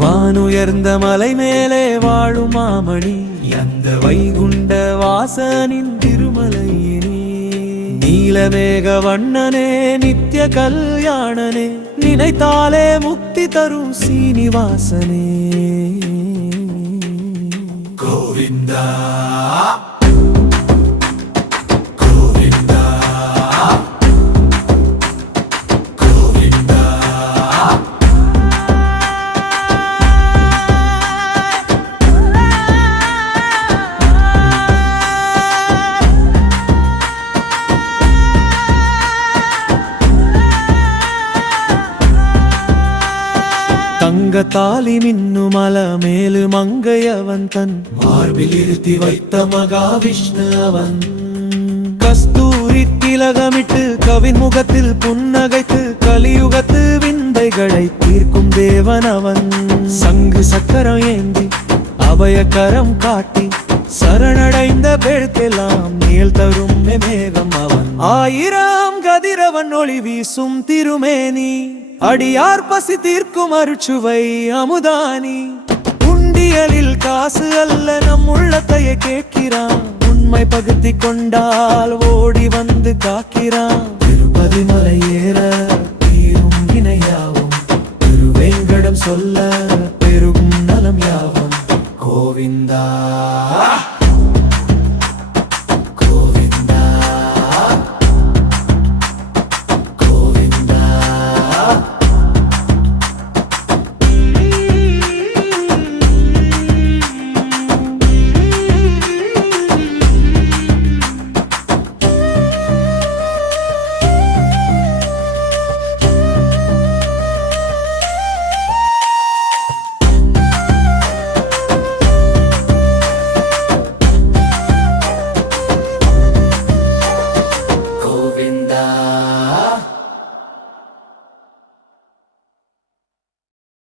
வானுயர்ந்த மலை மேலே வாழும் மாமணி அந்த வைகுண்ட வாசனின் திருமலையினே நீலமேக வண்ணனே நித்ய கல்யாணனே நினைத்தாலே முக்தி தரும் சீனிவாசனே கோவிந்தா தங்க தாலி மின்னும் அலமேலு மங்கையவன் தன் மார்பில் இருத்தி வைத்த மகாவிஷ்ணு அவன் கஸ்தூரி திலகமிட்டு கவின் முகத்தில் புன்னகைத்து கலியுகத்து விந்தைகளை தீர்க்கும் தேவன் அவன் சங்கு சக்கரம் ஏந்தி அபயக்கரம் காட்டி சரணடைந்த பேழ்க்கெல்லாம் மேல் தரும் மேகம் அவன் ஆயிரம் கதிரவன் ஒளி வீசும் திருமேனி அடியார் பசி தீர்க்கும் அருச்சுவை அமுதானி உண்டியலில் காசு அல்ல நம் உள்ளத்தையே கேட்கிறான் உண்மை பகுத்தி கொண்டால் ஓடி வந்து காக்கிறான் திருப்பதி மலை ஏற தீரும் வினையாவும் திருவேங்கடம் சொல்ல பெருகும் நலம் யாவும் கோவிந்தா